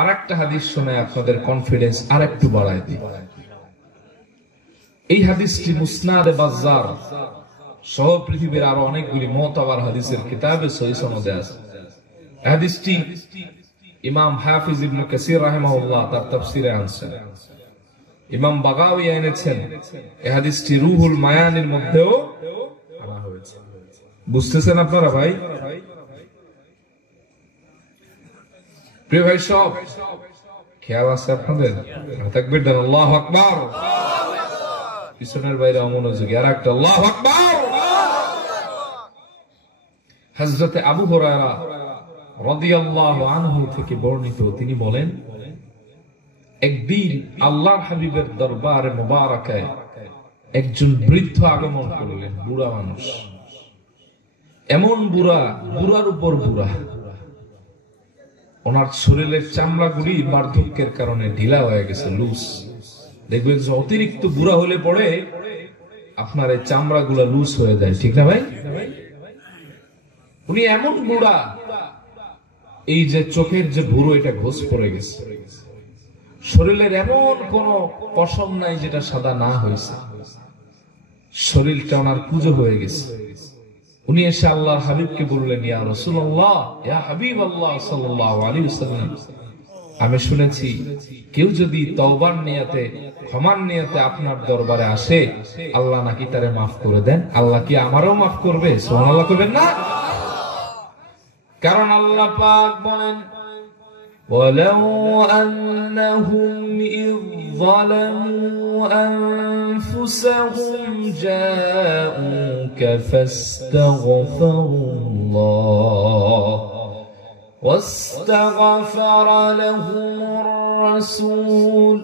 আরেকটা হাদিস শুনে আপনাদের কনফিডেন্স আরেকটু বাড়ায় দিই। এই হাদিসটি মুসনাদে বাজ্জার সহ পৃথিবীর আরো অনেকগুলি মুতাবার হাদিসের কিতাবে সহিহ সনদে আছে। হাদিসটি ইমাম হাফিজ ইবনে কাসির রাহিমাহুল্লাহ তার তাফসীরে আনছেন, ইমাম বাগাওয়ী এনেছেন। এই হাদিসটি রুহুল মায়ানির মধ্যেও আনা হয়েছে। বুঝতেছেন আপনারা ভাই? প্রিয় ভাই সব খেয়াল আছে আপনাদের? তাকবীর দেন, আল্লাহু আকবার। পিছনের বাইরে অমনোযোগী আর একটা আল্লাহু আকবার। হযরত আবু হুরায়রা রাদিয়াল্লাহু আনহু থেকে বর্ণিত, তিনি বলেন, একদিন আল্লাহর হাবিবের দরবারে মুবারাকায় একজন বৃদ্ধ আগমন করলেন, বুড়া মানুষ। এমন বুড়া, বুড়ার উপর বুড়া, ওনার শরীরের চামড়াগুলি বার্ধক্যের কারণে ঢিলা হয়ে গেছে, লুজ। দেখবেন যে অতিরিক্ত বুড়া হলে পরে আপনার এই চামড়াগুলা লুজ হয়ে যায়, ঠিক না ভাই? উনি এমন বুড়া, এই যে চোখের যে ভুরু এটা ঘোষ পড়ে গেছে, শরীরের এমন কোন পশম নাই যেটা সাদা না হয়েছে, শরীরটা ওনার পুজো হয়ে গেছে। উনি এসে আল্লাহর হাবিবকে বললেন, ইয়া রাসূলুল্লাহ, ইয়া হাবিবাল্লাহ সাল্লাল্লাহু আলাইহি ওয়াসাল্লাম, আমি শুনেছি কেউ যদি তওবার নিয়তে, ক্ষমার নিয়তে আপনার দরবারে আসে, আল্লাহ নাকি তারে মাফ করে দেন। আল্লাহ কি আমারও মাফ করবে? সুবহানাল্লাহ করবেন না? কারণ আল্লাহ পাক বলেন, وَلَوْ أَنَّهُمْ إِذ ظَلَمُوا أَنفُسَهُمْ جَاءُوكَ فَاسْتَغْفَرُوا اللَّهَ وَاسْتَغْفَرَ لَهُمُ الرَّسُولُ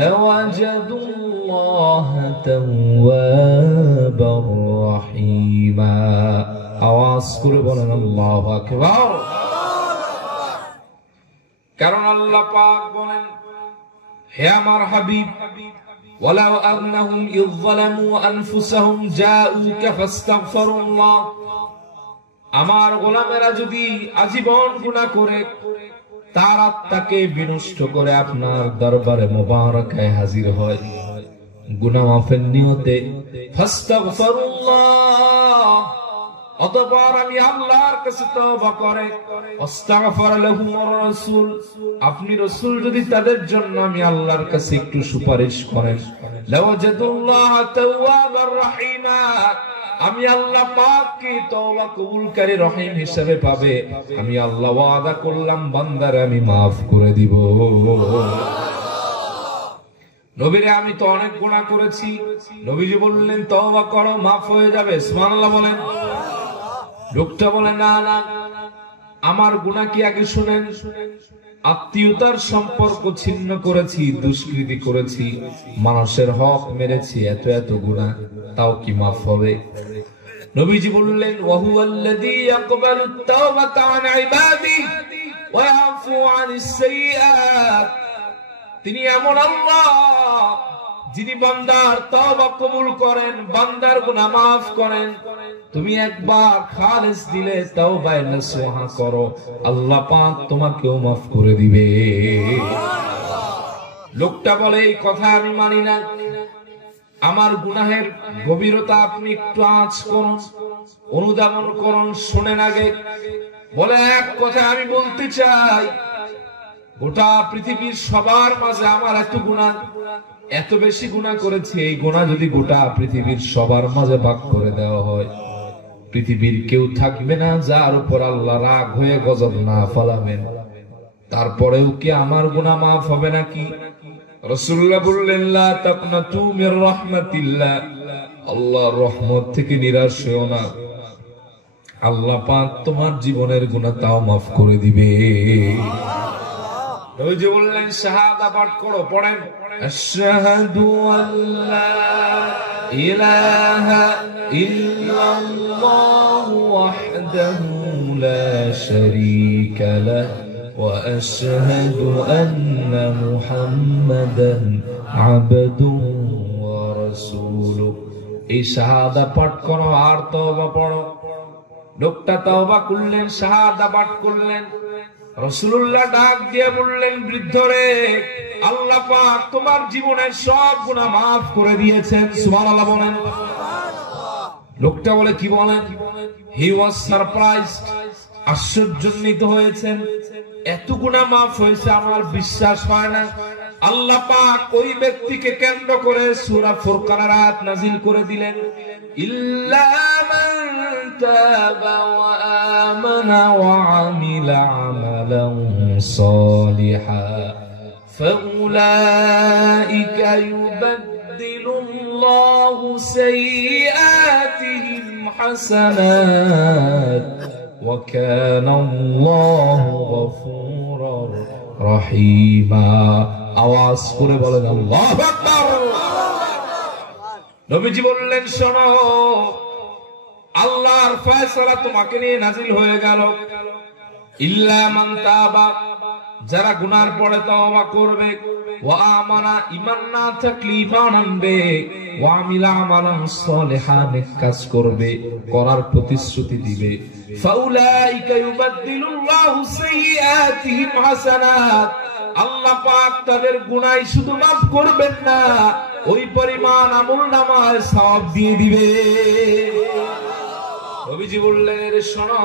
لَوَجَدُوا اللَّهَ تَوَّابًا رَحِيمًا। আওয়াজ করে বলেন আল্লাহু আকবার। কারণ আল্লাহ পাক বলেন, হে আমার হাবিব, ওয়ালাউ আন্নাহুম ইয যালামু আনফুসাহুম জাউকা ফাস্তাগফিরুল্লাহ, আমার গোলামেরা যদি আজীবন গুনাহ করে তার আত্মাকে বিনষ্ট করে আপনার দরবারে মোবারকায় হাজির হয় গুনাহ মাফের নিয়তে, ফাস্তাগফিরুল্লাহ, অতঃপর আমি আল্লাহর কাছে তওবা করে, আস্তাগফার লাহুমুর রাসূল, আপনি রাসূল যদি তাদের জন্য আমি আল্লাহর কাছে একটু সুপারিশ করেন, লাওয়াজাদুল্লাহ তাওয়াবার রহিমা, আমি আল্লাহ পাককে তওবা কবুলকারী রহিম হিসেবে পাবে। আমি আল্লাহ ওয়াদা করলাম বান্দারে আমি মাফ করে দিব। নবীরে আমি তো অনেক গুনাহ করেছি, নবীজি বললেন তওবা করো, মাফ হয়ে যাবে। সুবহানাল্লাহ বলেন। লোকটা বলে, না না, আমার গুনাহ কি আগে শুনেন। আত্মীয়তার সম্পর্ক ছিন্ন করেছি, দুষ্কৃতি করেছি, মানুষের হক মেরেছি, এত এত গুনাহ, তাও কি মাফ হবে? নবীজি বললেন, ওয়া হুয়াল্লাযী ইয়াকবালুত তাওবাতা আন ইবাদি ওয়া ইয়াফু আনিস সাইয়্যাত, তিনি এমন আল্লাহ যিনি বান্দার তওবা কবুল করেন, বান্দার গুনাহ মাফ করেন। তুমি একবার খালিস দিলে তাওবায়ে নসুহা করো, আল্লাহ পাক তোমাকেও মাফ করে দিবে। লোকটা বলে, এই কথা আমি মানি না, আমার গুনাহের গভীরতা আপনি একটু আঁচ করুন, অনুধাবন করুন, শুনেন আগে। বলে, এক কথা আমি বলতে চাই, গোটা পৃথিবীর সবার মাঝে আমার এত গুনাহ, এত বেশি গুনাহ করেছি, এই গুনাহ যদি গোটা পৃথিবীর সবার মাঝে ভাগ করে দেওয়া হয়, পৃথিবীর কেউ থাকবে না যার উপর আল্লাহ রাগ হয়ে গজব না ফলাবেন। তারপরেও কি আমার গুনাহ মাফ হবে নাকি? রাসূলুল্লাহ বললেন, লা তাকনাতু মির রাহমাতিল্লাহ, আল্লাহর রহমত থেকে নিরাশ হও না, আল্লাহ পাক তোমার জীবনের গুনাহ তাও মাফ করে দিবে। নবীজি বললেন, শাহাদা পাঠ করো, পড়েন, আশহাদু আল্লা ইলাহা ইল্লাল্লাহু ওয়াহদাহু লা শারীকা লাহু ওয়া আশহাদু আন্না মুহাম্মাদান আবদুহু ওয়া রাসূলুহু। এই শাহাদা পাঠ করো আর তওবা পড়ো। লোকটা তওবা করলেন, শাহাদা পাঠ করলেন, রাসূলুল্লাহ ডাক দিয়ে বললেন, বৃদ্ধ রে, আল্লাহ পাক তোমার জীবনের সব গুনাহ মাফ করে দিয়েছেন। সুবহানাল্লাহ বলেন। লোকটা বলে, কি বলেন? হি ওয়াজ সারপ্রাইজড, আশ্চর্যান্বিত হয়েছেন, এত গুনাহ মাফ হয়েছে আমার বিশ্বাস হয় না। আল্লাহ পাক ওই ব্যক্তিকে কেন্দ্র করে সূরা ফুরকানের আয়াত নাযিল করে দিলেন, ইল্লা মান তাবা ওয়া আমানা ওয়া আমিলা আমালান সালিহান ফাউলাইকা ইউবাদদিলুল্লাহু সাইয়্যাতিহিম হাসানাত ওয়া কানাল্লাহু গফুরার রহিমা। আওয়াজ করে বলেন আল্লাহু আকবার। নবীজি বললেন, শোনো, আল্লাহর ফয়সালা তোমাকে নিয়ে নাজিল হয়ে গেল। ইল্লা মান তাবা, যারা গুনার পরে তওবা করবে, ওয়া আমানা, ঈমান না থাকলে ঈমান আনবে, ওয়া আমিলা আমালান সালিহান, নেক কাজ করবে, করার প্রতিশ্রুতি দিবে, ফাউলাইকা ইউবাদদিলুল্লাহু সাইয়্যাতিহিম হাসানাত, আল্লাহ পাক তাদের গুনাহ শুধু মাফ করবেন না, ওই পরিমাণ আমলনামায় সওয়াব দিয়ে দিবে। নবীজি বললেন, শোনো,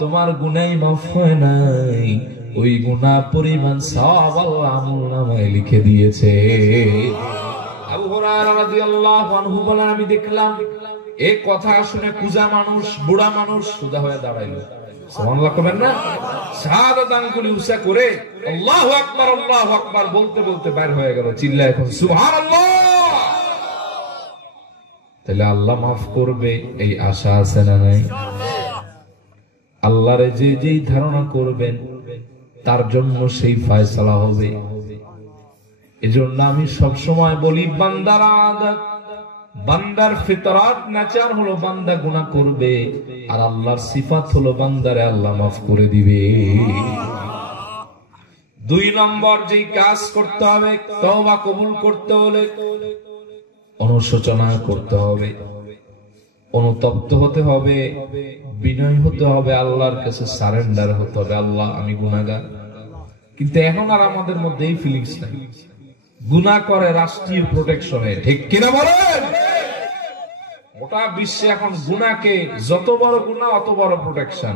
তোমার গুনাহ মাফ হয় নাই, ওই গুনাহ পরিমাণ সওয়াব আল্লাহ আমলনামায় লিখে দিয়েছে। আবু হুরায়রা রাদিয়াল্লাহু আনহু বলেন, আমি দেখলাম এই কথা শুনে কুজা মানুষ, বুড়া মানুষ সোজা হয়ে দাঁড়াইলো। সুবহানাল্লাহ কবেন না? শাহাদাত আঙ্গুলি উঁচা করে আল্লাহু আকবার আল্লাহু আকবার বলতে বলতে বাইর হয়ে গেল, চিল্লায় এখন সুবহানাল্লাহ। তাহলে আল্লাহ মাফ করবে এই আশা আছে না নাই? আল্লাহরে যে যেই ধারণা করবেন তার জন্য সেই ফয়সালা হবে। এজন্য আমি সব সময় বলি, বান্দার আদত, বান্দার ফিতরাত, নেচার হলো বান্দা গুনাহ করবে, আর আল্লাহর সিফাত হলো বান্দারে আল্লাহ মাফ করে দিবে। 2 নম্বর যেই কাজ করতে হবে, তওবা কবুল করতে হলে অনুশোচনা করতে হবে, অনুতপ্ত হতে হবে, বিনয় হতে হবে, আল্লাহর কাছে সারেন্ডার হতে হবে। আল্লাহ আমি গুনাহগার। কিন্তু এখন আর আমাদের মধ্যে এই ফিলিংস নাই। গুনাহ করে রাষ্ট্রীয় প্রোটেকশনে, ঠিক কিনা বলেন? গোটা বিশ্বে এখন গুনাহকে যত বড় গুনাহ অত বড় প্রোটেকশন,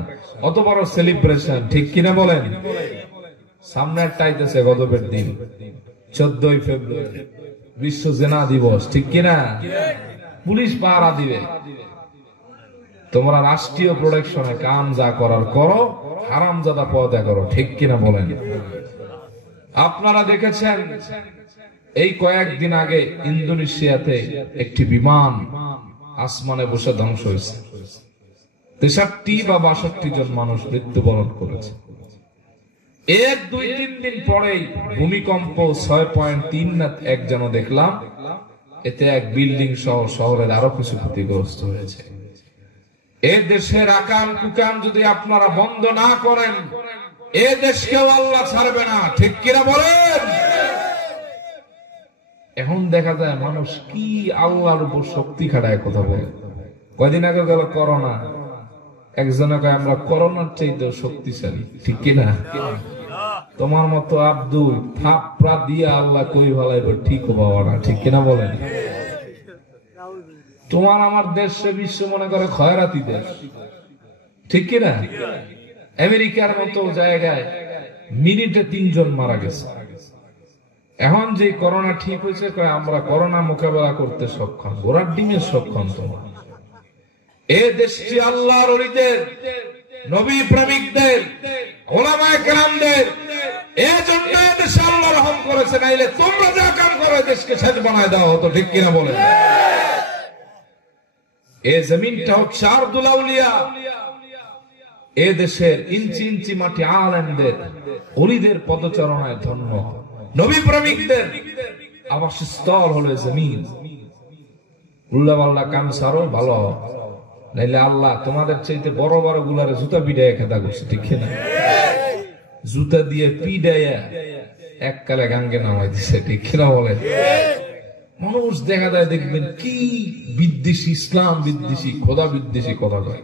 অত বড় সেলিব্রেশন, ঠিক কিনা বলেন? সামনে টাইতেছে গজবের দিন, 14ই ফেব্রুয়ারি, বিশ্ব জেনা দিবস, ঠিক কিনা? পুলিশ পাহারা দিবে, তোমরা রাষ্ট্রীয় প্রোটেকশনে কাম যা করার করো, হারামজাদা পয়দা করো, ঠিক কিনা বলেন? আপনারা দেখেছেন এই কয়েকদিন আগে ইন্দোনেশিয়াতে একটি বিমান আসমানে বসে ধ্বংস হয়েছে। 63 বা 62 জন মানুষ মৃত্যুবরণ করেছে। এর 2-3 দিন পরেই ভূমিকম্প 6.3 না 1 যেন দেখলাম, এতে এক বিল্ডিং সহ শহরের আরো কিছু ক্ষতিগ্রস্ত হয়েছে। এ দেশের আকাম কুকাম যদি আপনারা বন্ধ না করেন, এ দেশকেও আল্লাহ ছাড়বে না, ঠিক কিনা বলেন? এখন দেখা যায় মানুষ কি আল্লাহর উপর শক্তি খাটায় কথা বলে। কয়দিন আগে গেল করোনা, একজনে কয় আমরা করোনার চাইতে শক্তিশালী, ঠিক কিনা? তোমার মতো আব্দুল থাপড়া দিয়ে আল্লাহ কই ভালাইব, ঠিক বাবা না, ঠিক কিনা বলেন? তোমার আমার দেশ বিশ্ব মনে করে খয়রাতি দেশ, ঠিক কিনা? আমেরিকার মতো জায়গায় মিনিটে 3 জন মারা গেছে। এখন যে করোনা ঠিক হয়েছে, আমরা করোনা মোকাবেলা করতে সক্ষম, ওরা ডিমের সক্ষম। তোমার এ দেশটি আল্লাহর ওলিদের, নবী প্রেমিকদের, ওলামায়ে কেরামদের, এজন্য দেশে আল্লাহ রহম করেছে, নাইলে তোমরা যা কাম করো দেশকে শেষ বানায় দেওয়া হতো, ঠিক কিনা বলেন? এ জমিনটা হচ্ছে আরদুল আউলিয়া। এ দেশের ইঞ্চি ইঞ্চি মাটি আলেমদের, ওলিদের পদচারণায় ধন্য, নবী প্রেমিকদের আবাসস্থল হলো জমিন। উল্লাহ কাম সারো ভালো, নাইলে আল্লাহ তোমাদের চাইতে বড় বড় গুলারে জুতা পিডাইয়া খেদা করছে, ঠিক না? জুতা দিয়ে পিডাইয়া এককালে গাঙ্গে নামাই দিছে, ঠিক না বলেন? মানুষ দেখা যায়, দেখবেন কি বিদ্বেষী, ইসলাম বিদ্বেষী, খোদা বিদ্বেষী কথা কয়।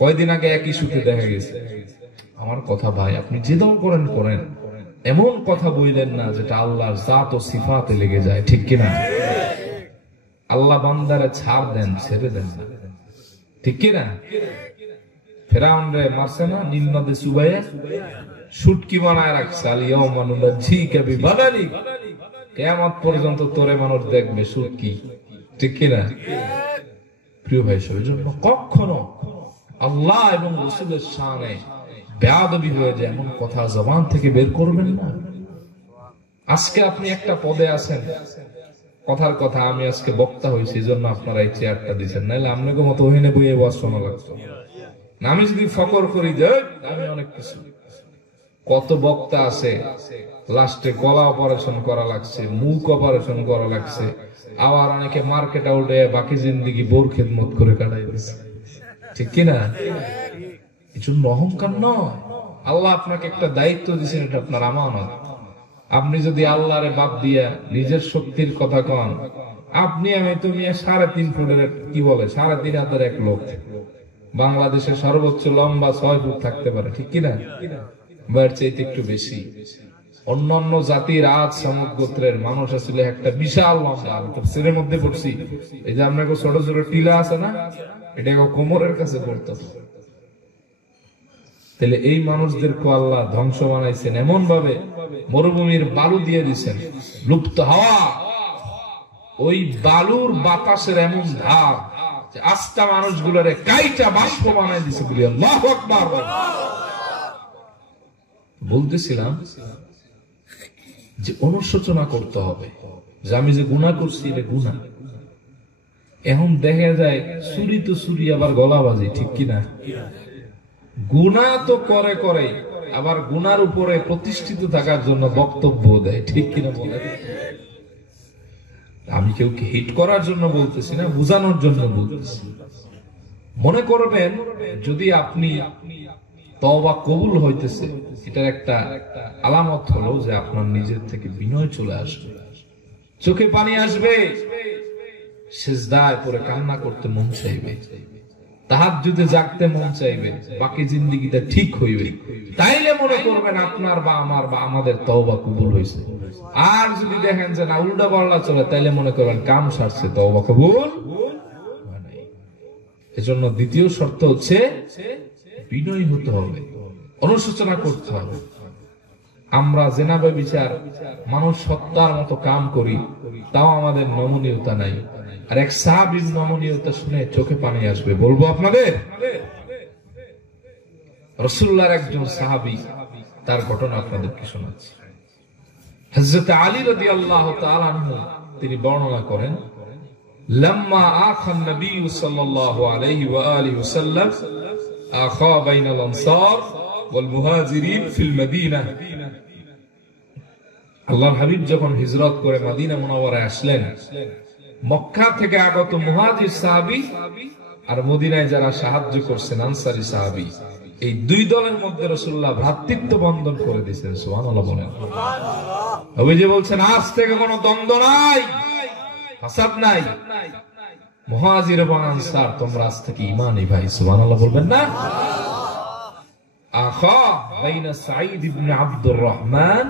কয়দিন আগে একই সুতে দেখা গেছে আমার কথা ভাই, আপনি যে দল করেন করেন, এমন কথা বললেন না যেটা আল্লাহর জাত ও সিফাতে লেগে যায়, ঠিক কিনা? আল্লাহ বান্দারে ছাড় দেন, ছেড়ে দেন না, ঠিক কিনা? ফেরাউন রে মারছে না নীল নদে চুবাইয়া, শুটকি বানায় রাখছে। কিয়ামত পর্যন্ত তোরে মানুষ দেখবে শুটকি, ঠিক কিনা? প্রিয় ভাই, সেই জন্য কখনো আল্লাহ এবং রাসূলের শানে বেয়াদবি হয়ে যায় এমন কথা জবান থেকে বের করবেন না। আজকে আপনি একটা পদে আছেন, কথার কথা আমি আজকে বক্তা হয়েছি, এই জন্য আপনারা এই চেয়ারটা দিচ্ছেন, নাহলে আপনাকে মতো ওখানে বইয়ে ওয়াজ শোনা লাগতো। আমি যদি ফকর করি যে আমি অনেক কিছু, কত বক্তা আছে লাস্টে গলা অপারেশন করা লাগছে, মুখ অপারেশন করা লাগছে, আবার অনেকে মার্কেট আউটে বাকি জিন্দিগি বোর খেদমত করে কাটাই দিচ্ছে, ঠিক কিনা? এই জন্য অহংকার নয়, আল্লাহ আপনাকে একটা দায়িত্ব দিয়েছেন, এটা আপনার আমানত। আপনি যদি আল্লাহরে বাদ দিয়া নিজের শক্তির কথা কন, আপনি আমি তুমি 3.5 ফুটের কি বলে 3.5 হাতের এক লোক, বাংলাদেশের সর্বোচ্চ লম্বা 6 ফুট থাকতে পারে, ঠিক কিনা? এর চাইতে একটু বেশি। অন্যান্য জাতির আজ সামুদ গোত্রের মানুষ আসলে একটা বিশাল লম্বা, আমি তো সেরের মধ্যে পড়ছি, এই যে আপনাকে ছোট ছোট টিলা আছে না, এটা কোমরের কাছে পড়তো। তাহলে এই মানুষদেরকে আল্লাহ ধ্বংস বানাইছেন এমন ভাবে, মরুভূমির বালু দিয়ে দিচ্ছেন, লুপ্ত হাওয়া, ওই বালুর বাতাসের এমন ধার যে আস্তা মানুষগুলোরে কাইটা বাষ্প বানাই দিছে। বলি আল্লাহু আকবার। বলতেছিলাম যে অনুশোচনা করতে হবে যে আমি যে গুনাহ করছি এটা গুনাহ। এখন দেখা যায় চুরি তো চুরি, আবার গলাবাজি, ঠিক কিনা? গুনাহ তো করে করে, আবার গুনার উপরে প্রতিষ্ঠিত থাকার জন্য বক্তব্য দেয়, ঠিক কিনা বলে? আমি কেউকে হিট করার জন্য বলতেছি না, বোঝানোর জন্য বলতেছি। মনে করবেন যদি আপনি তওবা কবুল হইতেছে, এটার একটা আলামত হলো যে আপনার নিজের থেকে বিনয় চলে আসবে, চোখে পানি আসবে, সিজদায় পড়ে কান্না করতে মন চাইবে, তাহাজ্জুদে জাগতে মন চাইবে, বাকি জিন্দেগিটা ঠিক হইবে। তাইলে মনে করবেন আপনার বা আমার বা আমাদের তওবা কবুল হয়েছে। আর যদি দেখেন যে না, উল্টা পাল্টা চলে, তাইলে মনে করবেন কাম সারছে, তওবা কবুল। এজন্য দ্বিতীয় শর্ত হচ্ছে বিনয়ী হতে হবে, অনুশোচনা করতে হবে। আমরা জেনাবে বিচার মানুষ সত্তার মতো কাম করি, তাও আমাদের নমনীয়তা নাই। আর এক সাহাবীর নমনীয়তা শুনে চোখে পানি আসবে। বলবো আপনাদের, রাসূলুল্লাহর একজন সাহাবী, তার ঘটনা আপনাদেরকে শোনাচ্ছি। হযরত আলী রাদিয়াল্লাহু তাআলা আনহু তিনি বর্ণনা করেন, লাম্মা আখান নবী সাল্লাল্লাহু আলাইহি ওয়া আলিহি ওয়াসাল্লাম আখা বাইনাল আনসার ওয়াল মুহাজিরিন ফিল মদিনা। আল্লাহর হাবিব যখন হিজরত করে মদিনা মুনাওয়ারায় আসলেন, মক্কা থেকে আগত মুহাজির সাহাবী আর মদিনায় যারা সাহায্য করছেন আনসারী সাহাবী, এই দুই দলের মধ্যে রাসূলুল্লাহ ভ্রাতৃত্ব বন্ধন করে দিয়েছেন। সুবহানাল্লাহ বলেন। নবীজি বলছেন আজ থেকে কোনো দ্বন্দ্ব নাই, হাসাদ নাই, মুহাজির এবং আনসার তোমরা আজ থেকে ঈমানী ভাই। সুবহানাল্লাহ বলবেন না? আখা বাইনা সাঈদ ইবনে আব্দুর রহমান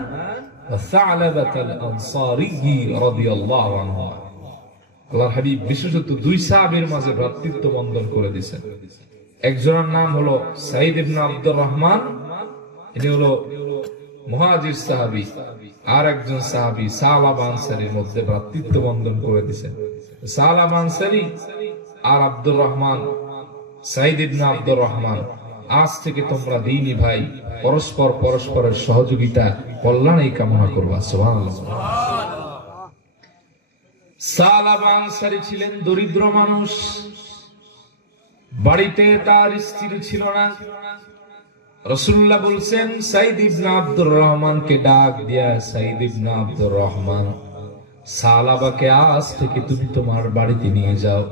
ওয়া সা'লাবাত আল-আনসারী রাদিয়াল্লাহু আনহু। আল্লাহর হাবিব বিশেষত দুই সাহাবীর মাঝে ভ্রাতৃত্ব বন্ধন করে দিয়েছেন। একজনের নাম হলো সাঈদ ইবনে আব্দুর রহমান, ইনি হলো মুহাজির সাহাবী, আর একজন সাহাবী সালাবা আনসারীর মধ্যে ভ্রাতৃত্ব বন্ধন করে দিয়েছেন। সালাবা আনসারী আর আব্দুর রহমান, সাঈদ ইবনে আব্দুর রহমান, আজ থেকে তোমরা দ্বীনি ভাই, পরস্পর পরস্পরের সহযোগিতা কল্যাণই কামনা করবা। সুবহানাল্লাহ। সালাবা আনসারী ছিলেন দরিদ্র মানুষ, বাড়িতে তার স্ত্রী ছিল না। রাসূলুল্লাহ বলছেন সাঈদ ইবনে আব্দুর রহমানকে ডাক দিয়া, সাঈদ ইবনে আব্দুর রহমান, সালাবাকে আজ থেকে তুমি তোমার বাড়িতে নিয়ে যাও।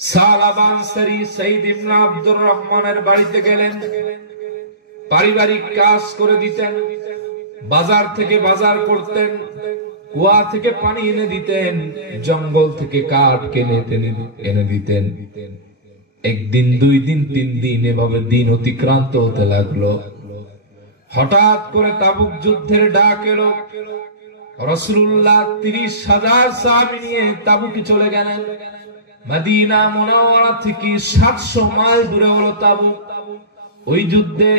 সালাবা আনসারী সাঈদ ইবনে আব্দুর রহমানের বাড়িতে গেলেন, পারিবারিক কাজ করে দিতেন, বাজার থেকে বাজার করতেন, কুয়া থেকে পানি এনে দিতেন, জঙ্গল থেকে কাঠ এনে দিতেন। একদিন, 2 দিন, 3 দিন এভাবে দিন অতিক্রান্ত হতে লাগলো। হঠাৎ করে তাবুক যুদ্ধের ডাক এলো। রাসূলুল্লাহ 30,000 সাহাবী নিয়ে তাবুকে চলে গেলেন। মদিনা মুনাওয়ারা থেকে 700 মাইল দূরে হলো তাবুক। ওই যুদ্ধে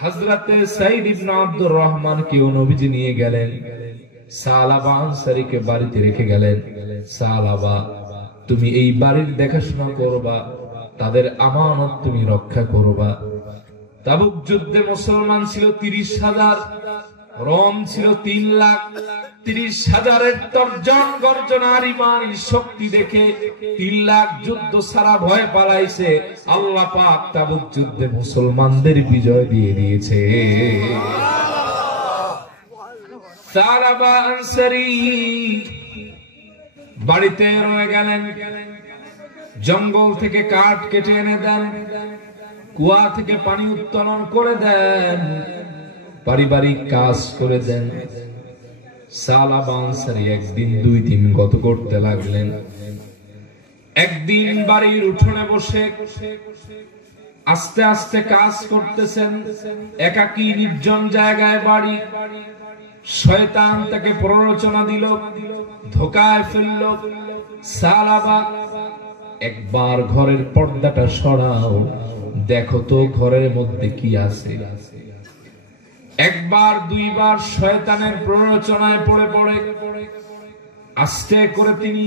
হযরতে সাঈদ ইবনে আব্দুর রহমান কে নবীজি নিয়ে গেলেন। সালাবা আনসারীকে বাড়িতে রেখে গেলেন। সালাবা, তুমি এই বাড়ির দেখাশোনা করবা, তাদের আমানত তুমি রক্ষা করবা। তাবুক যুদ্ধে মুসলমান ছিল 30,000, রোম ছিল 3 লাখ। 30,000-এর তর্জন গর্জনার ঈমান শক্তি দেখে 3 লাখ যুদ্ধ সারা ভয় পালাইছে। আল্লাহ পাক তাবুক যুদ্ধে মুসলমানদের বিজয় দিয়ে দিয়েছে। সালাবা আনসারী বাড়িতে রয়ে গেলেন। জঙ্গল থেকে কাঠ কেটে এনে দেন, কুয়া থেকে পানি উত্তোলন করে দেন, পারিবারিক কাজ করে দেন। সালাবা আনসারী একদিন, 2 দিন গত করতে লাগলেন। একদিন বাড়ির উঠোনে বসে আস্তে আস্তে কাজ করতেছেন। একাকী নির্জন জায়গায় বাড়ি। শয়তান তাকে প্ররোচনা দিল, ধোকায় ফেলল। সালাবা, একবার ঘরের পর্দাটা সরাও, দেখো তো ঘরের মধ্যে কি আছে। একবার, 2 বার শয়তানের প্ররোচনায় পড়ে পড়ে আস্তে করে তিনি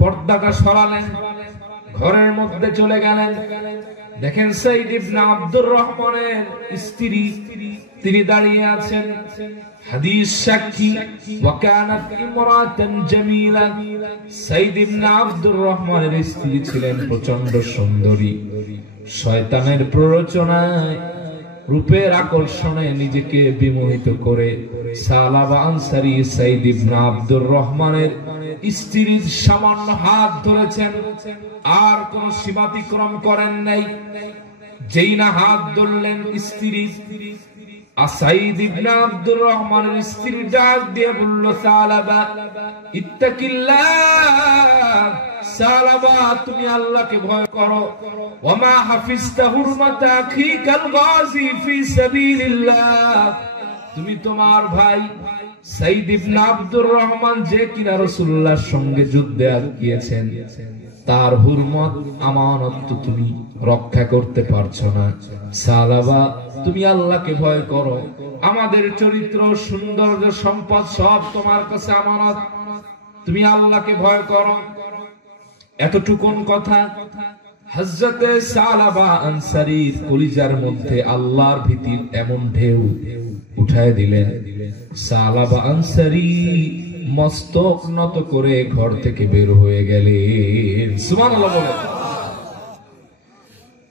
পর্দাটা সরালেন, ঘরের মধ্যে চলে গেলেন। দেখেন সাঈদ ইবনে আব্দুর রহমানের স্ত্রী, তিনি দাঁড়িয়ে আছেন। হাদিস সাক্ষী, ওয়া কানাত ইমরাতান জামিলা। সাঈদ ইবনে আব্দুর রহমানের স্ত্রী ছিলেন প্রচন্ড সুন্দরী। শয়তানের প্ররোচনায়, রূপের আকর্ষণে নিজেকে বিমোহিত করে সালাবা আনসারী সাঈদ ইবনে আব্দুর রহমানের স্ত্রীর সামান্য হাত ধরেছেন, আর কোন সীমাতিক্রম করেন নাই। যেই না হাত ধরলেন স্ত্রী, সাঈদ ইবনে আব্দুর রহমানের স্ত্রী ডাক দিয়ে বলল, সালাবা ইত্তাকিল্লাহ, সালাবা তুমি আল্লাহকে ভয় করো। ওয়ামা হাফিজতা হুরমাতা আখিকাল গাযী ফি সাবিলিল্লাহ, তুমি তোমার ভাই সাঈদ ইবনে আব্দুর রহমান যে কিনা রাসূলুল্লাহর সঙ্গে যুদ্ধে গিয়েছেন, তার হুরমত আমানত তুমি রক্ষা করতে পারছো না। সালাবা তুমি আল্লাহকে ভয় করো, আমাদের চরিত্র, সৌন্দর্য, সম্পদ সব তোমার কাছে আমানত, তুমি আল্লাহকে ভয় করো। এতটুকুন কথা হযরতে সালাবা আনসারীর কলিজার মধ্যে আল্লাহর ভীতির এমন ঢেউ উঠায় দিলেন। সালাবা আনসারী মস্তক নত করে ঘর থেকে বের হয়ে গেলেন। সুবহানাল্লাহ বলেন।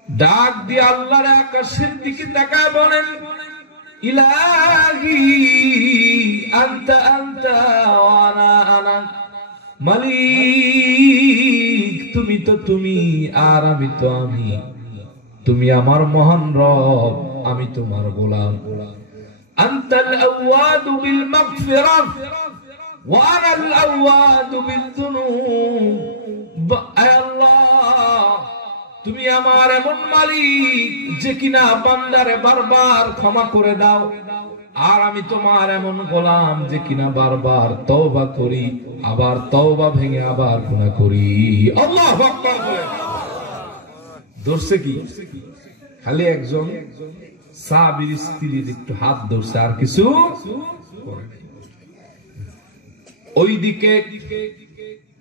ডাক দিয়ে আল্লাহর আকাশের দিকে তাকায় বলেন, ইলাহি আনতা আনতা ওয়া আনা আনা, মালিক তুমি তো তুমি আর আমি তো আমি, তুমি আমার মহান রব, আমি তোমার গোলাম। আনতাল আওয়াদু বিল মাগফিরাহ ওয়া আনাল আওয়াদু বিয-যুনুব। আল্লাহ তুমি আমার এমন মালিক যে কিনা বান্দারে বারবার ক্ষমা করে দাও, আর আমি তোমার এমন গোলাম যে কিনা বারবার তওবা করি, আবার তওবা ভেঙে আবার গুনাহ করি। আল্লাহু আকবার বলেন। ধরছে কি? খালি একজন সাহাবীর স্ত্রীর একটু হাত ধরছে, আর কিছু করে নাই। ওইদিকে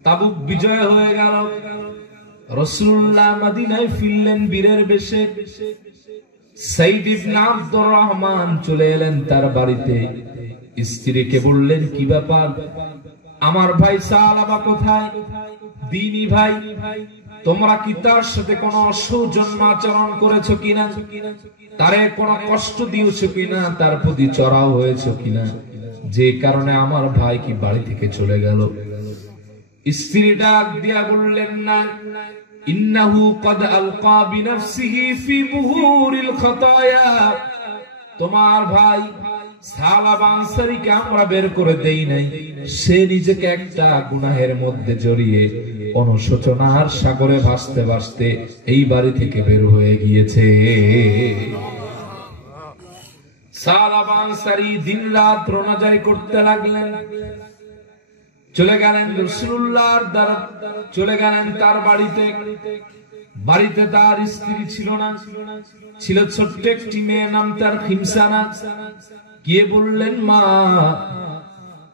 তাবুক বিজয় হয়ে গেল। রাসূলুল্লাহ মদিনায় ফিরলেন বীরের বেশে। সাঈদ ইবনে আব্দুর রহমান চলে এলেন তার বাড়িতে। স্ত্রীকে বললেন, কি ব্যাপার, আমার ভাই সালাবা কোথায়? দিনী ভাই, তোমরা কি তার সাথে কোনো অসৌজন্য আচরণ করেছো কিনা, তারে কোনো কষ্ট দিয়েছো কিনা, তার প্রতি চড়াও হয়েছো কিনা, যে কারণে আমার ভাই কি বাড়ি থেকে চলে গেল? স্ত্রী ডাক দিয়া বললেন, না, ইন্নাহু ক্বাদ আলকা বিনাফসিহি ফি বুহুরিল খাতায়া, তোমার ভাই সালাবা আনসারীকে আমরা বের করে দেই নাই, সে নিজেকে একটা গুনাহের মধ্যে জড়িয়ে অনুশোচনার সাগরে ভাসতে ভাসতে এই বাড়ি থেকে বের হয়ে গিয়েছে। সালাবা আনসারী দিন-রাত রোনাজারি করতে লাগলেন। চলে গেলেন রাসূলুল্লাহর দ্বার, চলে গেলেন তার বাড়িতে। বাড়িতে তার স্ত্রী ছিল না, ছিল ছোট্ট একটি মেয়ে, নাম তার খিমসানা। গিয়ে বললেন, মা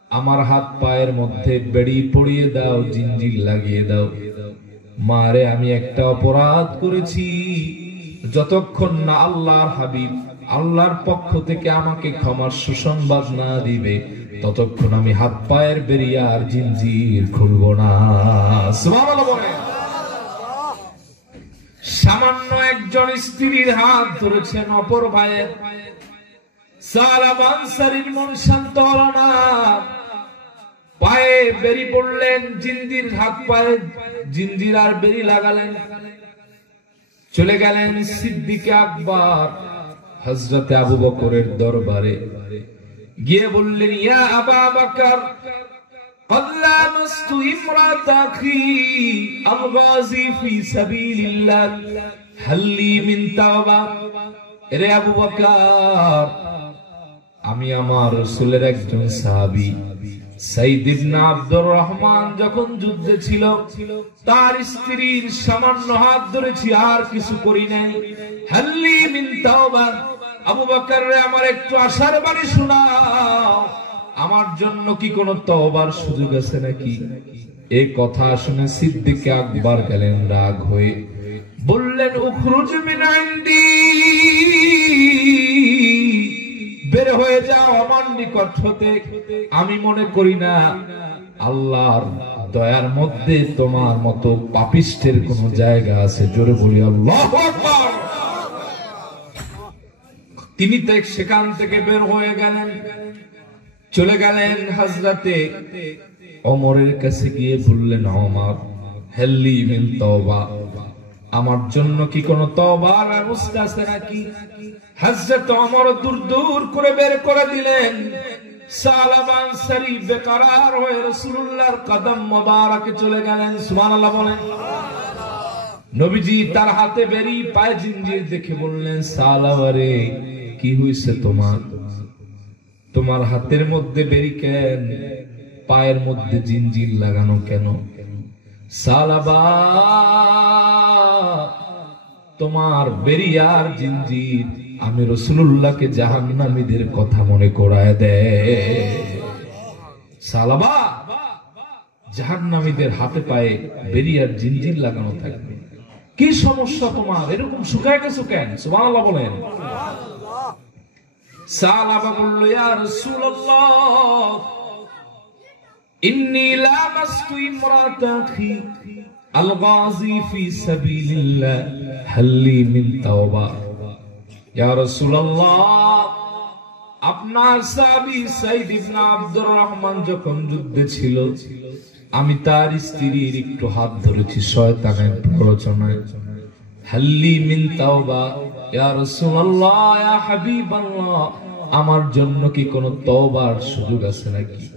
আমার হাত পায়ের মধ্যে বেড়ি পরিয়ে দাও, জিঞ্জির লাগিয়ে দাও। মা রে, আমি একটা অপরাধ করেছি, যতক্ষণ না আল্লাহর হাবিব আল্লাহর পক্ষ থেকে আমাকে ক্ষমার সুসংবাদ না দিবে ততক্ষণ আমি হাত পায়ের বেড়ি আর জিঞ্জির খুলব না। সুবহানাল্লাহ বলেন। সামান্য একজন স্ত্রীর হাত ধরেছেন অপর ভাইয়ের। সালাবা আনসারীর মন শান্ত হলো না, পায়ে বেড়ি পড়লেন, জিঞ্জির হাত পায়ে জিঞ্জির আর বেড়ি লাগালেন। চলে গেলেন সিদ্দিকে আকবর হযরতে আবু বকরের দরবারে। গিয়ে বললেন, ইয়া আবা বকর, قد لامست امرأة أخي الغازي في سبيل الله هل لي من توبة। রে আবু বকর, আমি আমার রাসূলের একজন সাহাবী সাইদ ইবনে আব্দুর রহমান যখন যুদ্ধে ছিল, তার স্ত্রীর সামান্য হাত ধরেছি, আর কিছু করি নাই। হাল লি মিন তাওবা। আবু বকর রে, আমার একটু আশার বাণী শোনাও, আমার জন্য কি কোনো তওবার সুযোগ আছে নাকি? এই কথা শুনে সিদ্দিক আকবর গেলেন রাগ হয়ে, বললেন, উখরুজ মিন ইনদি, বের হয়ে যাও আমার নিকট হতে। আমি মনে করি না আল্লাহর দয়ার মধ্যে তোমার মতো পাপিষ্ঠের কোনো জায়গা আছে। জোরে বলি আল্লাহু আকবার। তিনি তো সেখান থেকে বের হয়ে গেলেন, চলে গেলেন হযরতে ওমরের কাছে। গিয়ে বললেন, ওমর, হাল্লি মিন তাওবা, আমার জন্য কি কোনো তওবার ব্যবস্থা আছে নাকি? হযরত ওমর দূর দূর করে বের করে দিলেন। সালাবা আনসারী বেকরার হয়ে রাসূলুল্লাহর কদম মোবারকে চলে গেলেন। সুবহানাল্লাহ বলেন। নবীজি তার হাতে বেড়ি, পায়ে জিঞ্জির দেখে বললেন, সালাবা রে, কি হইছে তোমার? তোমার হাতের মধ্যে বেড়ি কেন, পায়ের মধ্যে জিঞ্জির লাগানো কেন? সালাবা, তোমার বেড়ি আর জিঞ্জির আমি রাসূলুল্লাহকে জাহান্নামীদের কথা মনে করায় দেয়। সালাবা, জাহান্নামীদের হাতে পায়ে বেড়ি আর জিঞ্জির লাগানো থাকবে, কি সমস্যা তোমার? এরকম শুকায় গেছো কেন? সুবহানাল্লাহ বলেন। সালাবা বলল, ইয়া রাসূলুল্লাহ, ইন্নী লামাস্তু ইমরাতাকি আল-গাযী ফি সাবিলিল্লাহ হাল লি মিন তাওবা। ইয়া রাসূলুল্লাহ, আপনার সাহাবী সাইদ ইবনে আব্দুর রহমান যখন যুদ্ধে ছিল, আমি তার স্ত্রীর একটু হাত ধরেছি শয়তানের প্ররোচনায়। হাল লি মিন তাওবা। ইয়া রাসূলুল্লাহ, ইয়া হাবিবাল্লাহ, আমার জন্য কি কোনো তওবার সুযোগ আছে নাকি?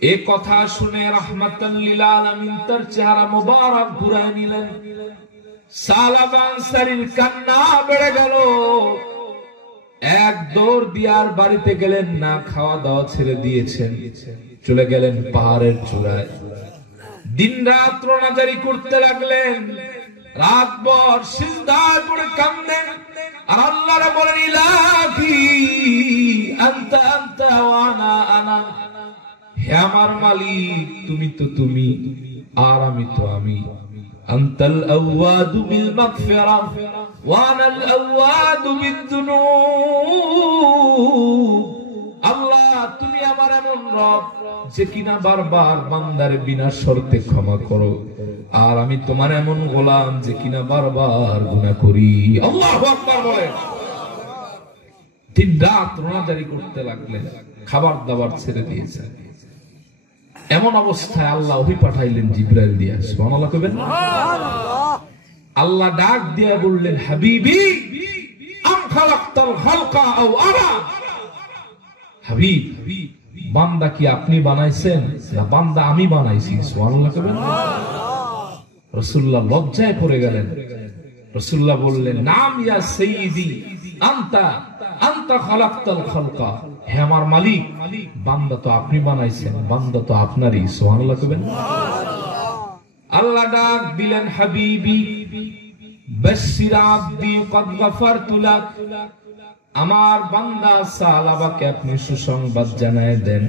এই কথা শুনে রাহমাতাল লিল আলামিন তার চেহারা মোবারক ঘুরায় নিলেন। সালাবা আনসারীর কান্না বেড়ে গেল। এক দৌড় দিয়ার বাড়িতে গেলেন না, খাওয়া দাওয়া ছেড়ে দিয়েছেন, চলে গেলেন পাহাড়ের চূড়ায়। দিন রাত রোনাজারি করতে লাগলেন, রাতভর সিজদায় পড়ে কাঁদেন আর আল্লাহরে বলেন, ইলাহি আনতা আনতা ওয়া আনা আনা। হে আমার মালিক, তুমি তো তুমি আর আমি তো আমি। আনতাল আওয়াদু বিল মাগফিরা ওয়া আনাল আওয়াদু বিদ-দুনুব। আল্লাহ, তুমি আমার এমন রব যে কিনা বারবার বান্দারে বিনা শর্তে ক্ষমা করো, আর আমি তোমার এমন গোলাম যে কিনা বারবার গুনাহ করি। আল্লাহু আকবার বলেন। দিন রাত রোনাজারি করতে লাগলেন, খাবার দাবার ছেড়ে দিয়েছেন। এমন অবস্থায় আল্লাহ ওহী পাঠাইলেন জিবরাইল দিয়া। সুবহানাল্লাহ কইবেন না? আল্লাহ ডাক দিয়া বললেন, হাবিবি আম খালাকতাল খালকা আও আরা। হাবিব, বান্দা কি আপনি বানাইছেন না বান্দা আমি বানাইছি? সুবহানাল্লাহ কইবেন। রাসূলুল্লাহ লজ্জায় পড়ে গেলেন। রাসূলুল্লাহ বললেন, নাম ইয়া সাইয়্যিদি আনতা খালাকতাল খালকা, হে আমার মালিক, বান্দা তো আপনি বানাইছেন, বান্দা তো আপনারই। সুবহানাল্লাহ কইবেন। আল্লাহ ডাক দিলেন, হাবিবি বাশশির আবদি ক্বাদ গাফারতু লাক, আমার বান্দা সালাবাকে আপনি সুসংবাদ জানায় দেন,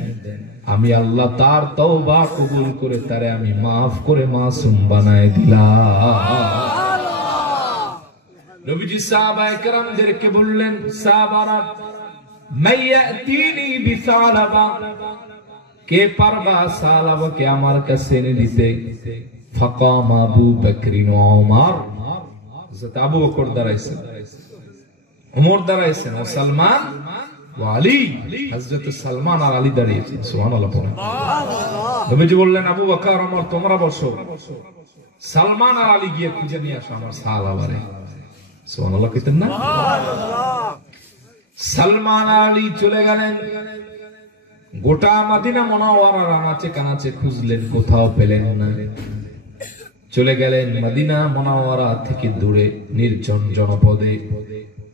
আমি আল্লাহ তার তওবা কবুল করে তারে আমি maaf করে মাসুম বানায় দিলাম। নবীজি সাহাবায়ে কেরামদেরকে বললেন, সাহাবারা, মাইয়াতিনি বিসালাবা, কে পারবা সালাবাকে আমার কাছে এনে দিতে? ফাকাম আবু বকর ও ওমর, হযরত আবু বকর দাঁড়াইছেন, ওমর দাঁড়াইছেন, ও সালমান ও আলী, হযরত সালমান আর আলী দাঁড়িয়েছেন। সুবহানাল্লাহ পড়েন। নবীজি বললেন, আবু বকর ওমর তোমরা বসো, সালমান আর আলী গিয়ে খুঁজে নিয়ে আসো আমার সাহাবারে। সুবহানাল্লাহ কইতেন না? সালমান আর আলী চলে গেলেন, গোটা মদিনা মুনাওয়ারার আনাচে কানাচে খুঁজলেন, কোথাও পেলেন না। চলে গেলেন মদিনা মুনাওয়ারা থেকে দূরে নির্জন জনপদে,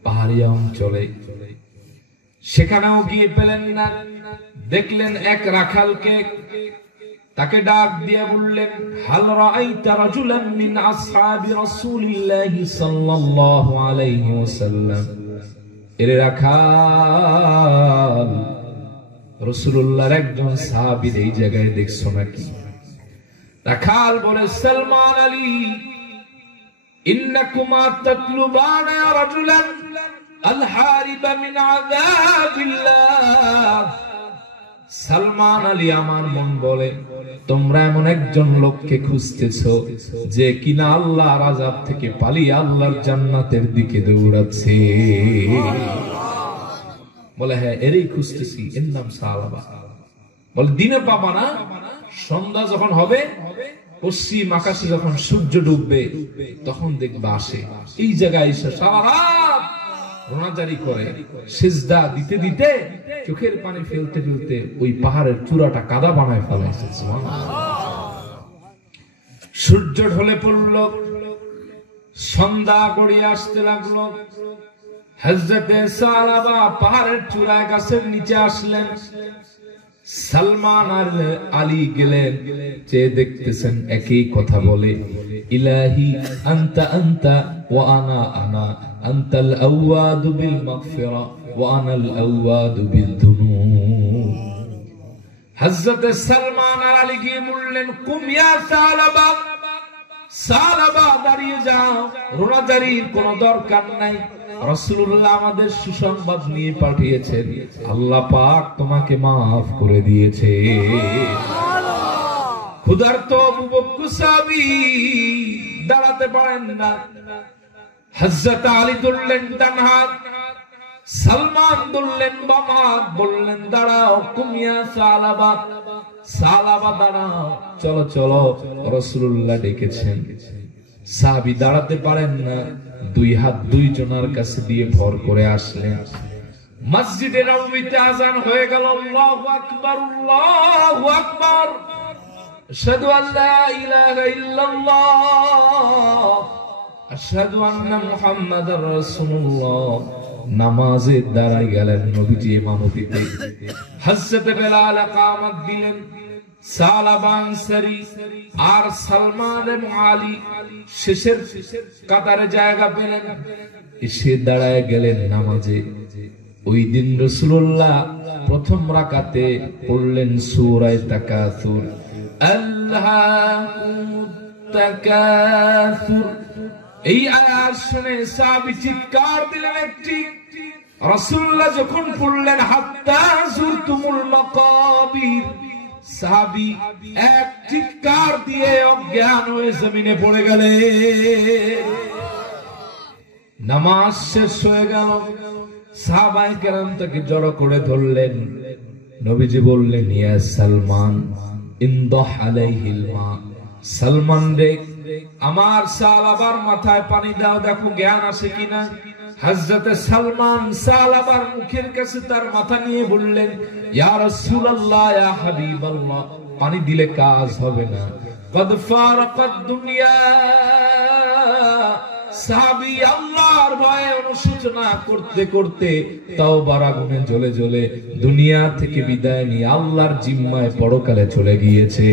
পাহাড়ি অঞ্চলে। সেখানেও গিয়ে পেলেন না। দেখলেন এক রাখালকে, তাকে ডাক দিয়ে বললেন, হাল রাআইতা রাজুলান মিন আসহাবি রাসূলিল্লাহি সাল্লাল্লাহু আলাইহি ওয়াসাল্লাম, এরে রাখাল, রাসূলুল্লাহর একজন সাহাবীর এই জায়গায় দেখছো নাকি? রাখাল বলে, সালমান আলী, ইন্নাকুমা তাতলুবানা রাজুলান আল হারিবা মিন আযাবিল্লাহ। সালমান আলী, আমার মন বলে তোমরা এমন একজন লোককে খুঁজতেছো যে কিনা আল্লাহর আযাব থেকে পালিয়ে আল্লাহর জান্নাতের দিকে দৌড়াচ্ছে। বলে, হ্যাঁ এরই খুঁজতেছি, এর নাম সালাবা। বলে, দিনে পাবা না, সন্ধ্যা যখন হবে, পশ্চিম আকাশে যখন সূর্য ডুববে, তখন দেখবা আসে এই জায়গায় এসে সারা রাত রোনাজারি করে, সিজদা দিতে দিতে চোখের পানি ফেলতে ফেলতে ওই পাহাড়ের চূড়াটা কাদা বানায় ফেলাইছে। সূর্য ঢলে পড়ল, সন্ধ্যা গড়িয়ে আসতে লাগলো। হযরতে সালাবা পাহাড়ের চূড়ায় গাছের নিচে আসলেন। সালমান আর আলী গেলেন, চেয়ে দেখতেছেন একই কথা বলে, ইলাহি আনতা আনতা ওয়া আনা আনা, আনতাল আওয়াদু বিল মাগফিরা ওয়া আনাল আওয়াদু বিল যুনুব। হযরত সালমান আর আলী গিয়ে বললেন, কুম ইয়া সালাবা, সালাবা দাঁড়িয়ে যাও, রোনাজারির কোনো দরকার নাই, রাসূলুল্লাহ আমাদের সুসংবাদ নিয়ে পাঠিয়েছেন, আল্লাহ পাক তোমাকে maaf করে দিয়েছে। ক্ষুধার্ত আবু বকর সাহাবী দাঁড়াতে পারেন না। হযরত আলী ধরলেন ডান হাত, সালমান ধরলেন বাম হাত, বললেন দাঁড়াও, কুমিয়া সালাবা, সালাবা দাঁড়াও, চলো চলো, রাসূলুল্লাহ ডেকেছেন। সাহাবী দাঁড়াতে পারেন না, দুই হাত দুই জনার কাছে দিয়ে ভর করে আসলেন। মসজিদে নববীতে আযান হয়ে গেল, আল্লাহু আকবার, আল্লাহু আকবার, আশহাদু আল্লা ইলাহা ইল্লাল্লাহ, আশহাদু আন্না মুহাম্মাদার রাসূলুল্লাহ। নামাজে দাঁড়ায় গেলেন নবীজি ইমামতিতে। হযরত বেলাল ইকামত দিলেন, সালাবা আনসারী আর সালমান এবং আলী শেষের কাতারে জায়গা পেলেন, এসে দাঁড়ায় গেলেন নামাজে। ওই দিন রাসূলুল্লাহ প্রথম রাকাতে পড়লেন সূরা তাকাসুর, আল্লাহুমুত তাকাসুর। এই আয়াত শুনে সাহাবী চিৎকার দিলেন একটি। রাসূলুল্লাহ যখন পড়লেন হাত্তা যুরতুমুল মাকাবির, সাহাবী এক চিৎকার দিয়ে অজ্ঞান হয়ে জমিনে পড়ে গেলেন। নামাজ শেষ হয়ে গেল, সাহাবায়ে কেরাম তাকে জড়ো করে ধরলেন। নবীজি বললেন, ইয়া সালমান ইনদাহ আলাইহিল মা, সালমান রে আমার সালাবার মাথায় পানি দাও, দেখো জ্ঞান আসে কিনা। হযরতে সালমান সালাবার মুখের কাছে তার মাথা নিয়ে বললেন, ইয়া রাসূলুল্লাহ, ইয়া হাবিবাল্লাহ, পানি দিলে কাজ হবে না। কদ ফারাকাত দুনিয়া। সাহাবী আল্লাহর ভয়ে অনুশোচনা করতে করতে তাওবার আগুনে জ্বলে জ্বলে দুনিয়া থেকে বিদায় নিয়ে আল্লাহর জিম্মায় পরকালে চলে গিয়েছে।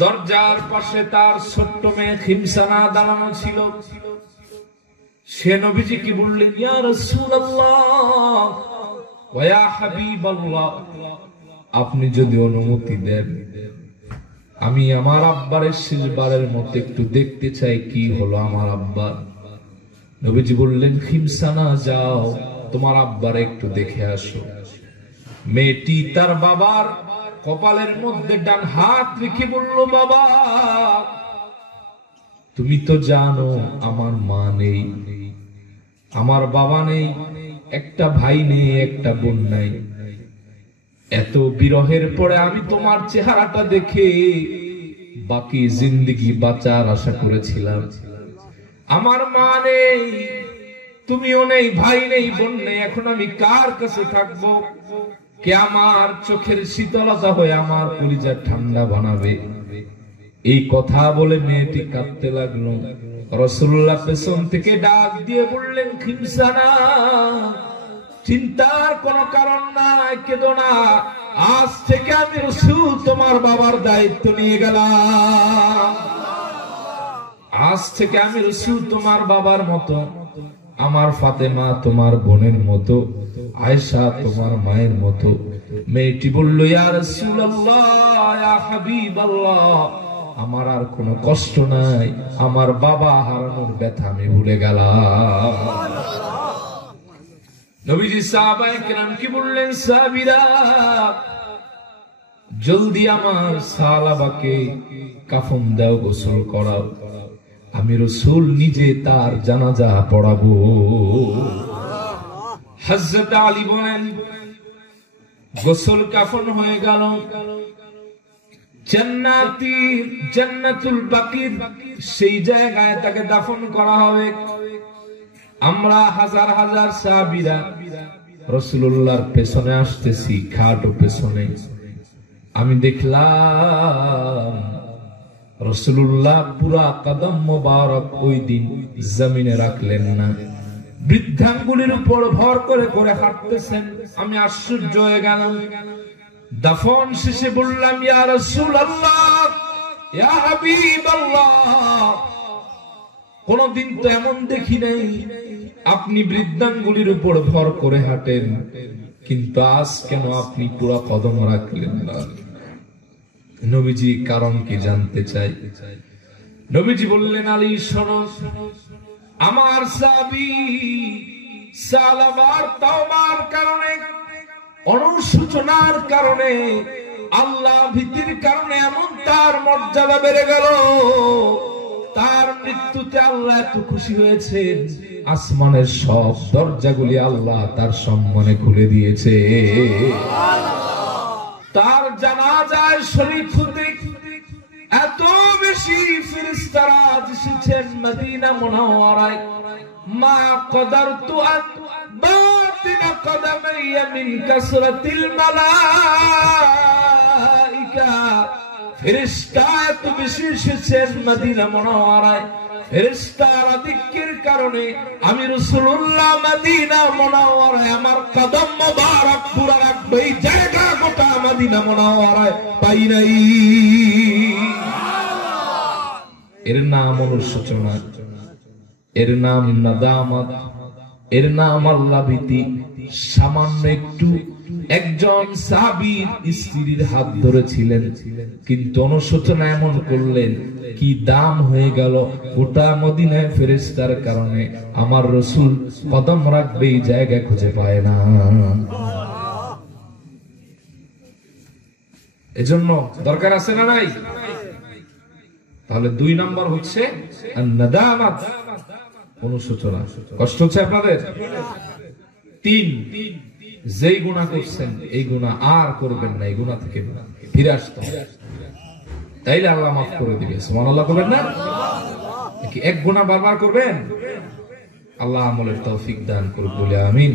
দরজার পাশে তার ছোট্ট মেয়ে খিমসানা দাঁড়ানো ছিল। সে নবীজি কি বললেন, ইয়া রাসূলুল্লাহ ওয়া ইয়া হাবিবাল্লাহ, আপনি যদি অনুমতি দেন আমি আমার আব্বার শেষবারের মতো একটু দেখতে চাই কি হলো আমার আব্বার। নবীজি বললেন, খিমসানা যাও, তোমার আব্বার একটু দেখে আসো। মেয়েটি তার বাবার কপালের মধ্যে ডান হাত রেখে বলল, বাবা তুমি তো জানো আমার মা নেই, আমার বাবা নেই, একটা ভাই নেই, একটা বোন নাই। এত বিরহের পরে আমি তোমার চেহারাটা দেখে বাকি জিন্দেগি বাঁচার আশা করেছিলাম। আমার মা নেই, তুমিও নেই, ভাই নেই, বোন নেই, এখন আমি কার কাছে থাকবো? কে আমার চোখের শীতলতা হয়ে আমার কলিজা ঠান্ডা বানাবে? এই কথা বলে মেয়েটি কাঁদতে লাগলো। রাসূলুল্লাহ পেছন থেকে ডাক দিয়ে বললেন, খিমসানা, চিন্তার কোনো কারণ নাই, কেঁদো না। আজ থেকে আমি রাসূল তোমার বাবার দায়িত্ব নিয়ে গেলাম। আজ থেকে আমি রাসূল তোমার বাবার মতো, আমার ফাতেমা তোমার বোনের মতো, আয়েশা তোমার মায়ের মতো। মেয়েটি বলল, ইয়া রাসূলুল্লাহ, ইয়া হাবিবাল্লাহ, আমার আর কোনো কষ্ট নাই, আমার বাবা হারানোর ব্যথা আমি ভুলে গেলাম। নবীজি সাহাবায়ে কেরাম কি বললেন, সাহাবীরা জলদি আমার সালাবাকে কাফন দাও, গোসল করাও, আমি রাসূল নিজে তার জানাজা পড়াবো। হযরত আলী বলেন, গোসল কাফন হয়ে গেল। জান্নাতুল বাকির সেই জায়গায় তাকে দাফন করা হবে। আমরা হাজার হাজার সাহাবীরা রাসূলুল্লাহর পেছনে আসতেছি, খাটো পেছনে। আমি দেখলাম রাসূলুল্লাহ পুরা কদম মোবারক ওই দিন জমিনে রাখলেন না, বৃদ্ধাঙ্গুলির উপর ভর করে করে হাঁটতেছেন। আমি আশ্চর্য হয়ে গেলাম। দাফন শেষে বললাম, ইয়া রাসূলুল্লাহ, ইয়া হাবিবাল্লাহ, কোনদিন তো এমন দেখি নাই আপনি বৃদ্ধাঙ্গুলির উপর ভর করে হাঁটেন, কিন্তু আজ কেন আপনি পুরা কদম রাখলেন না? নবীজি কারণ কি জানতে চাই। নবীজি বললেন, আলী শোনো, আমার সাহাবী সালাবার তাওবার কারণে, অনুশোচনার কারণে, আল্লাহ ভীতির কারণে এমন তার মর্যাদা বেড়ে গেল, তার মৃত্যুতে আল্লাহ এত খুশি হয়েছেন, আসমানের সব দরজাগুলি আল্লাহ তার সম্মানে খুলে দিয়েছে। তার জানাজায় শরীক হতে এত বেশি ফেরেশতারা এসেছেন মদিনা মুনাওয়ারায়। মা কদারতু আন বাতিনা কদামাইয়া মিন কাসরাতিল মালাইকা। ফেরেশতা এত বেশি এসেছেন মদিনা মুনাওয়ারায়, ফেরেশতার আধিক্যের কারণে আমি রাসূলুল্লাহ মদিনা মুনাওয়ারায় আমার কদম মোবারক পুরা রাখবো। এই জায়গা গোটা মদিনা মুনাওয়ারায় পাই নাই। এর নাম অনুশোচনা, এর নাম নাদামত, এর নাম আল্লাহ ভীতি। সামান্য একটু একজন সাহাবীর স্ত্রীর হাত ধরেছিলেন, কিন্তু অনুশোচনা এমন করলেন, কি দাম হয়ে গেল গোটা মদিনায় ফেরেশতার কারণে আমার রাসূল কদম রাখবে এই জায়গা খুঁজে পায় না। এজন্য দরকার আছে না নাই? তাহলে 2 নম্বর হচ্ছে নাদামাত, অনুশোচনা। কষ্ট হচ্ছে আপনাদের? 3, যেই গুনাহ করছেন এই গুনাহ আর করবেন না, এই গুনাহ থেকে ফিরে আসতে হবে, তাইলে আল্লাহ মাফ করে দিবে। সুবহানাল্লাহ করবেন না? কি এক গুনাহ বারবার করবেন? আল্লাহ আমলের তৌফিক দান করুন বলে আমিন।